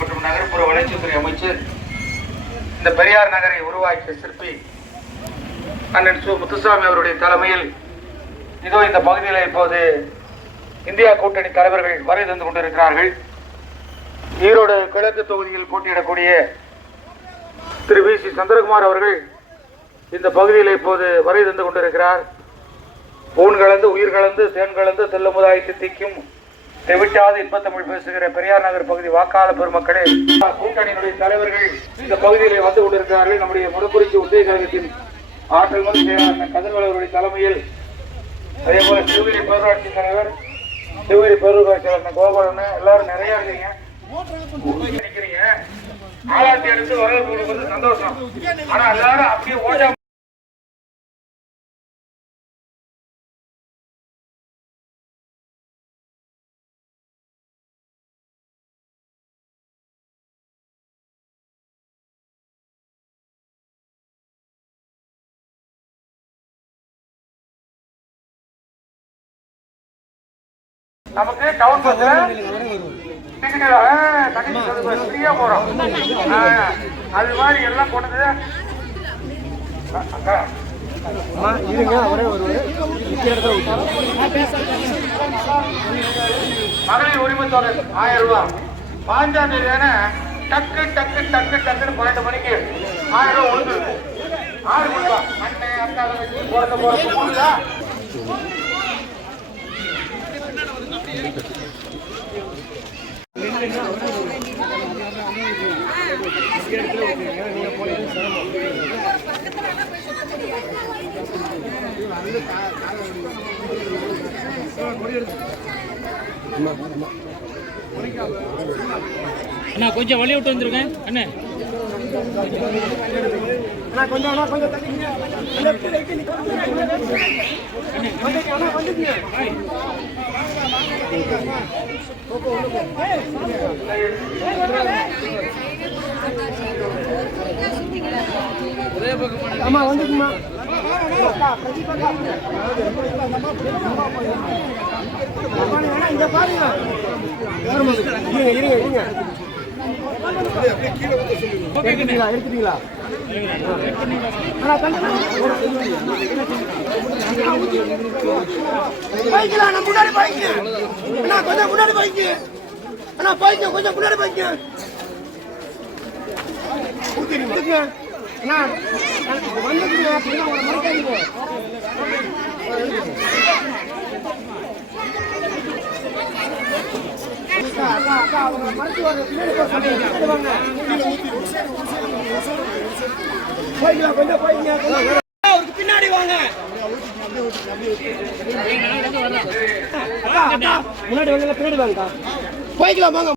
மற்றும் நகர்ப்புற வளர்ச்சித்துறை அமைச்சர் இந்த பெரியார் நகரை உருவாக்கிய சிற்பி அண்ணன் சு முத்துசாமி அவருடைய தலைமையில் இதோ இந்த பகுதியில் இப்போது இந்தியா கூட்டணி தலைவர்கள் வரை தந்து கொண்டிருக்கிறார்கள். ஈரோடு கிழக்கு தொகுதியில் போட்டியிடக்கூடிய திரு வி சி சந்திரகுமார் அவர்கள் இந்த பகுதியில் இப்போது வரை தந்து கொண்டிருக்கிறார். ஊன் கலந்து உயிர் கலந்து தேன் கலந்து தெல்லுமுதாய் தித்திக்கும் தெவிட்டாது இன்பத்தமிழ் பேசுகிற பெரியார் நகர் பகுதி வாக்காளர் பெருமக்களே, கூட்டணியினுடைய தலைவர்கள் இந்த பகுதியில் வந்து கொண்டிருக்கிறார்கள். நம்முடைய முடக்குறிச்சி ஒன்றிய கழகத்தின் ஆற்றல் மதி செயலாளர் கதிர்வேல் அவருடைய தலைமையில், அதே போல சிவகிரி பேரூராட்சி தலைவர், சிவகிரி பேரூராட்சி செயலாளர் கோபாலன், எல்லாரும் நிறைய இருக்கீங்க. ஆளாட்டி எடுத்து வரவேற்பு சந்தோஷம். ஆனா எல்லாரும் அப்படியே ஓட்ட நமக்கு டவுன் பஸ்ல ஃப்ரீயா போறோம். அது மாதிரி எல்லாம் கொண்டது மகளிர் உரிமை தொகை 1000 ரூபாய் 5ஆம் தேதி டக்கு டக்கு டக்கு டக்குன்னு 12 மணிக்கு 1000 ரூபாய் ஒழுங்கு 6 ரூபாய் அண்ணன் அக்கா போறது போறதா அண்ணா கொஞ்சம் வழி விட்டு வந்துருக்கேன் அண்ணே. ஆமா வந்துக்குமா இங்க பாருங்க. இருங்க இருங்க எடுத்துட்டீங்களா? பைக்கலாம் நான் முன்னாடி பைக்கு அண்ணா, கொஞ்சம் முன்னாடி பைக்கு அண்ணா, பைக்கு கொஞ்சம் முன்னாடி பைக்கு அண்ணா வந்துருங்க. மறைக்காதீங்க. பின்னாடி வாங்க. முன்னாடி வாங்க, பின்னாடி வாங்க. போய்க்கலாம் வாங்க.